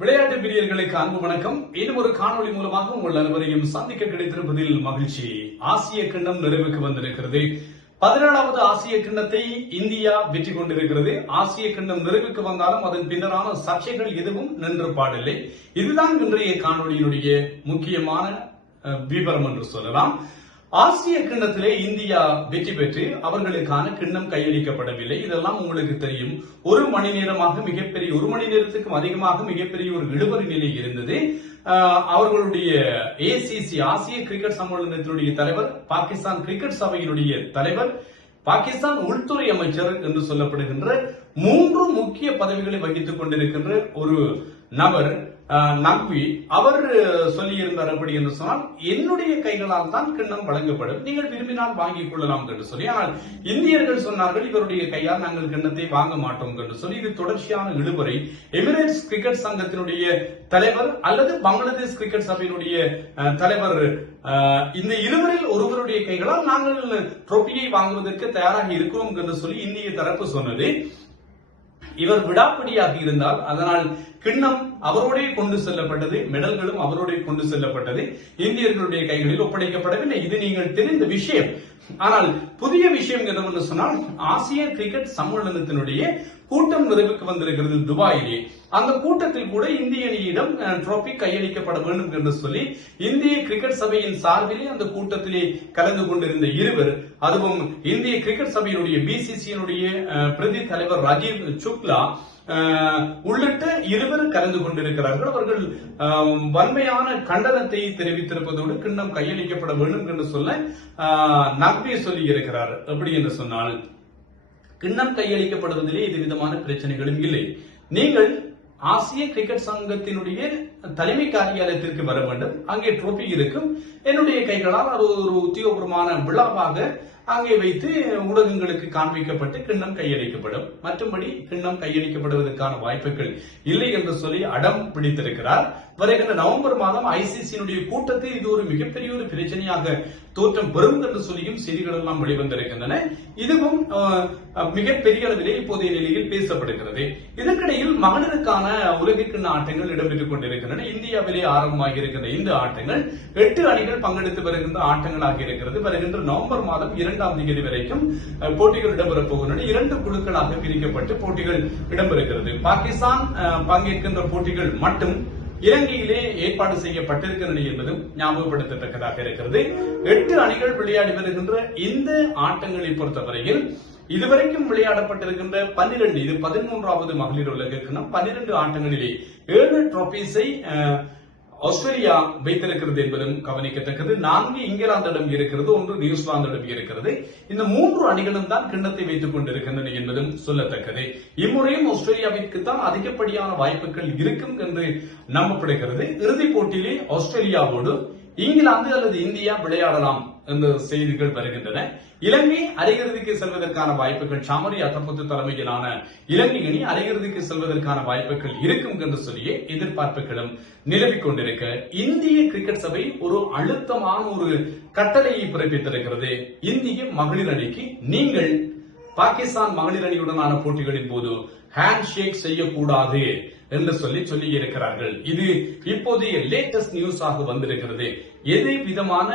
விளையாட்டு பிரியர்களுக்கு அன்பு வணக்கம். இன்னும் ஒரு காணொளி மூலமாக உங்கள் அனைவரையும் சந்திக்க கிடைத்திருப்பதில் மகிழ்ச்சி. ஆசிய கிண்ணம் நிறைவுக்கு வந்திருக்கிறது. 17வது ஆசிய கிண்ணத்தை இந்தியா வெற்றி கொண்டிருக்கிறது. ஆசிய கிண்ணம் நிறைவுக்கு வந்தாலும் அதன் பின்னரான சர்ச்சைகள் எதுவும் நின்று பாடில்லை. இதுதான் இன்றைய காணொளியினுடைய முக்கியமான விவரம் என்று சொல்லலாம். ஆசிய கிண்ணத்திலே இந்தியா வெற்றி பெற்று அவர்களுக்கான கிண்ணம் கையளிக்கப்படவில்லை. இதெல்லாம் உங்களுக்கு தெரியும். ஒரு மணி நேரமாக மிகப்பெரிய, ஒரு மணி நேரத்துக்கும் அதிகமாக மிகப்பெரிய ஒரு இழுபறி நிலை இருந்தது. அவர்களுடைய ACC ஆசிய கிரிக்கெட் சம்மேளனத்தினுடைய தலைவர், பாகிஸ்தான் கிரிக்கெட் சபையினுடைய தலைவர், பாகிஸ்தான் உள்துறை அமைச்சர் என்று சொல்லப்படுகின்ற 3 முக்கிய பதவிகளை வகித்துக் கொண்டிருக்கின்ற ஒரு நபர் நக்வி, அவர் சொல்லியிருந்தார் அப்படி என்று சொன்னால், என்னுடைய கைகளால் தான் கிண்ணம் வழங்கப்படும், நீங்கள் விரும்பினால் வாங்கிக் கொள்ளலாம் என்று சொல்லி. ஆனால் இந்தியர்கள் சொன்னார்கள், இவருடைய கையால் நாங்கள் கிண்ணத்தை வாங்க மாட்டோம் என்று சொல்லி. இது தொடர்ச்சியான இழுபறை. எமிரேட்ஸ் கிரிக்கெட் சங்கத்தினுடைய தலைவர் அல்லது பங்களாதேஷ் கிரிக்கெட் சபையினுடைய தலைவர், இந்த இருவரில் ஒருவருடைய கைகளால் நாங்கள் ட்ரோபியை வாங்குவதற்கு தயாராக இருக்கிறோம் என்று சொல்லி இந்திய தரப்பு சொன்னது. இவர் விடாப்பிடியாக இருந்தால் அதனால் கிண்ணம் அவரோடே கொண்டு செல்லப்பட்டது, மெடல்களும் அவரோடே கொண்டு செல்லப்பட்டது, இந்தியர்களுடைய கைகளில் ஒப்படைக்கப்படவில்லை. இது நீங்கள் தெரிந்த விஷயம். ஆனால் புதிய விஷயம் என்னவென்று சொன்னால், ஆசிய கிரிக்கெட் சம்மேளனத்தினுடைய கூட்டம் நிறைவுக்கு வந்திருக்கிறது துபாயிலே. அந்த கூட்டத்தில் கூட இந்திய அணியிடம் ட்ரோபி கையளிக்கப்பட வேண்டும் என்று சொல்லி இந்திய கிரிக்கெட் சபையின் சார்பிலே அந்த கூட்டத்திலே கலந்து கொண்டிருந்த இருவர், அதுவும் இந்திய கிரிக்கெட் சபையினுடைய BCCயினுடைய பிரதி தலைவர் ராஜீவ் சுக்லா உள்ளிட்ட இருவர் கலந்து கொண்டிருக்கிறார்கள். அவர்கள் வன்மையான கண்டனத்தை தெரிவித்திருப்பதோடு கிண்ணம் கையளிக்கப்பட வேண்டும் என்று சொல்ல நக்வி சொல்லி இருக்கிறார். எப்படி என்று சொன்னால், கிண்ணம் கையளிக்கப்படுவதிலே எது விதமான பிரச்சனைகளும் இல்லை. நீங்கள் ஆசிய கிரிக்கெட் சங்கத்தினுடைய தலைமை காரியாலயத்திற்கு வர வேண்டும். அங்கே ட்ரோபி இருக்கும். என்னுடைய கைகளால் அது ஒரு உத்தியோகபூர்வமான விழாவாக அங்கே வைத்து ஊடகங்களுக்கு காண்பிக்கப்பட்டு கிண்ணம் கையளிக்கப்படும். மற்றபடி கிண்ணம் கையளிக்கப்படுவதற்கான வாய்ப்புகள் இல்லை என்று சொல்லி அடம் பிடித்திருக்கிறார். வருகின்ற நவம்பர் மாதம் ICCயினுடைய கூட்டத்தில் இது ஒரு மிகப்பெரிய ஒரு பிரச்சனையாக தோற்றம் பெறும் என்று சொல்லியும் செய்திகள் எல்லாம் வெளிவந்திருக்கின்றன. இதுவும் மிகப்பெரிய அளவிலே இப்போதைய நிலையில் பேசப்படுகிறது. இதற்கிடையில் மகளிருக்கான உலகக்கிண்ண ஆட்டங்கள் இடம்பெற்றுக் கொண்டிருக்கின்றன. இந்தியாவிலே ஆரம்பமாக இருக்கின்ற இந்த ஆட்டங்கள் 8 அணிகள் பங்கெடுத்து வருகின்ற ஆட்டங்களாக இருக்கிறது. வருகின்ற நவம்பர் மாதம் 2ஆம் தேதி வரைக்கும் போட்டிகள் இடம்பெறப் போகின்றன. 2 குழுக்களாக பிரிக்கப்பட்டு போட்டிகள் இடம்பெறுகிறது. பாகிஸ்தான் பங்கேற்கின்ற போட்டிகள் மட்டும் இலங்கையிலே ஏற்பாடு செய்யப்பட்டிருக்கிறது என்பதும் ஞாபகப்படுத்தத்தக்கதாக இருக்கிறது. 8 அணிகள் விளையாடி வருகின்ற இந்த ஆட்டங்களை பொறுத்தவரையில் இதுவரைக்கும் விளையாடப்பட்டிருக்கின்ற 12, இது 13வது மகளிர் உலக கிண்ணம். 12 ஆட்டங்களிலே 7 ட்ரோபிஸை ஆஸ்திரேலியா வைத்திருக்கிறது என்பதும் கவனிக்கத்தக்கது. 4 இங்கிலாந்திடம் இருக்கிறது, 1 நியூசிலாந்திடம் இருக்கிறது. இந்த 3 அணிகளும் தான் கிண்ணத்தை வைத்துக் கொண்டிருக்கின்றன என்பதும் சொல்லத்தக்கது. இம்முறையும் ஆஸ்திரேலியாவிற்கு தான் அதிகப்படியான வாய்ப்புகள் இருக்கும் என்று நம்பப்படுகிறது. இறுதிப் போட்டியிலே ஆஸ்திரேலியாவோடு இங்கிலாந்து அல்லது இந்தியா விளையாடலாம் என்ற செய்திகள் வருகின்றன. இலங்கை அரையிறுதிக்கு செல்வதற்கான வாய்ப்புகள், சாமரி அத்தப்புத்து தலைமையிலான இலங்கை அணி அரையிறுதிக்கு செல்வதற்கான வாய்ப்புகள் இருக்கும் என்று சொல்லியே எதிர்பார்ப்புகளும் நிலவிக் கொண்டிருக்க, இந்திய கிரிக்கெட் சபை ஒரு அழுத்தமான ஒரு கட்டளையை பிறப்பித்திருக்கிறது. இந்திய மகளிர் அணிக்கு, நீங்கள் பாகிஸ்தான் மகளிர் அணியுடனான போட்டிகளின் போது ஹேண்ட் ஷேக் செய்யக்கூடாது என்று சொல்லி இருக்கிறார்கள். இது இப்போதைய லேட்டஸ்ட் நியூஸாக வந்திருக்கிறது. எதை விதமான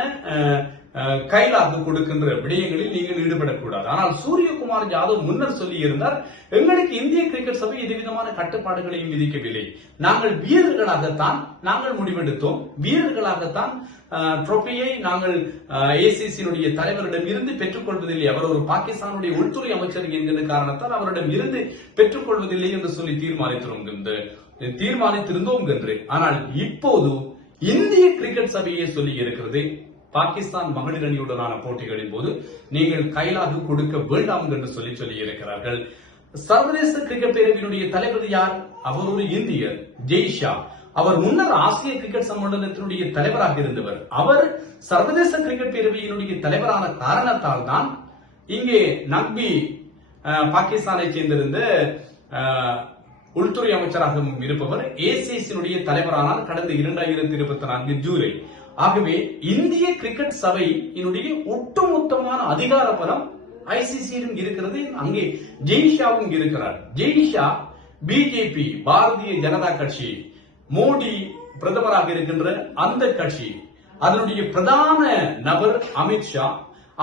கைலாக கொடுக்கின்ற விடயங்களில் நீங்கள் ஈடுபடக்கூடாது. ஆனால் சூரியகுமார் யாதவ் முன்னர் சொல்லி இருந்தார், எங்களுக்கு இந்திய கிரிக்கெட் சபை எதுவிதமான கட்டுப்பாடுகளையும் விதிக்கவில்லை, நாங்கள் வீரர்களாகத்தான் நாங்கள் முடிவெடுத்தோம், வீரர்களாகத்தான் ட்ரோபியை நாங்கள் ACCயினுடைய தலைவரிடம் இருந்து பெற்றுக் கொள்வதில்லை, அவர் ஒரு பாகிஸ்தானுடைய உள்துறை அமைச்சர் என்கிற காரணத்தால் அவரிடம் இருந்து பெற்றுக் கொள்வதில்லை என்று சொல்லி தீர்மானித்திருந்தோம் என்று. ஆனால் இப்போது இந்திய கிரிக்கெட் சபையை சொல்லி இருக்கிறது, பாகிஸ்தான் மகளிர் அணியுடனான போட்டிகளின் போது நீங்கள் கைலாக கொடுக்க வேண்டாம் என்று சொல்லி இருக்கிறார்கள். சர்வதேச கிரிக்கெட் பேரவையினுடைய தலைவர் யார்? அவர் ஒரு இந்தியர், ஜெய்ஷா. அவர் முன்னர் ஆசிய கிரிக்கெட் சம்மேளனத்தினுடைய தலைவராக இருந்தவர். அவர் சர்வதேச கிரிக்கெட் பேரவையினுடைய தலைவரான காரணத்தால் தான் இங்கே நக்வி பாகிஸ்தானை சேர்ந்திருந்த உள்துறை அமைச்சராக இருப்பவர் ACCயினுடைய தலைவரானால் கடந்த 2024 ஜூலை. ஆகவே இந்திய கிரிக்கெட் சபையினுடைய ஒட்டுமொத்தமான அதிகார பலம் ICCயிலும் இருக்கிறது. அங்கே ஜெய்ஷாவும் இருக்கிறார். ஜெய்ஷா BJP, பாரதிய ஜனதா கட்சி மோடி பிரதமராக இருக்கின்ற அந்த கட்சி, அதனுடைய பிரதான நபர் அமித்ஷா,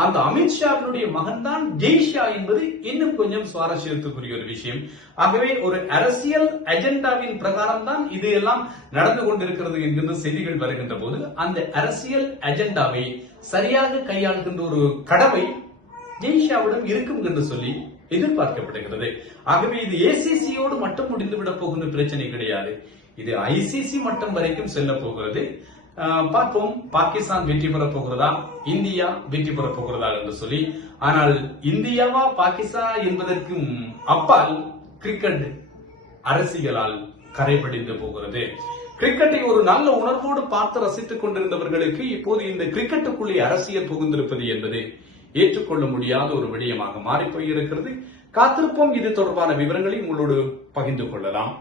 அந்த அமித்ஷாவினுடைய மகன் தான் ஜெய்ஷா என்பது இன்னும் கொஞ்சம் சுவாரஸ்யத்துக்குரிய ஒரு விஷயம். ஆகவே ஒரு அரசியல் அஜெண்டாவின் பிரகாரம் தான் இது எல்லாம் நடந்து கொண்டிருக்கிறது என்கின்ற செய்திகள் வருகின்ற போது, அந்த அரசியல் அஜெண்டாவை சரியாக கையாளுகின்ற ஒரு கடமை ஜெய்ஷாவிடம் இருக்கும் என்று சொல்லி எதிர்பார்க்கப்படுகிறது. ஆகவே இது ஏசிசியோடு மட்டும் முடிந்துவிடப் போகின்ற பிரச்சனை கிடையாது, இது ஐசிசி மட்டம் வரைக்கும் செல்ல போகிறது. பார்ப்போம், பாகிஸ்தான் வெற்றி பெறப் போகிறதா, இந்தியா வெற்றி பெறப் போகிறதா என்று சொல்லி. ஆனால் இந்தியாவா பாகிஸ்தான் என்பதற்கும் அப்பால் கிரிக்கெட் அரசியலால் கரைபடிந்து போகிறது. கிரிக்கெட்டை ஒரு நல்ல உணர்வோடு பார்த்து ரசித்துக் கொண்டிருந்தவர்களுக்கு இப்போது இந்த கிரிக்கெட்டுக்குள்ளே அரசியல் புகுந்திருப்பது என்பது ஏற்றுக்கொள்ள முடியாத ஒரு விடயமாக மாறிப்போயிருக்கிறது. காத்திருப்போம், இது தொடர்பான விவரங்களை உங்களோடு பகிர்ந்து கொள்ளலாம்.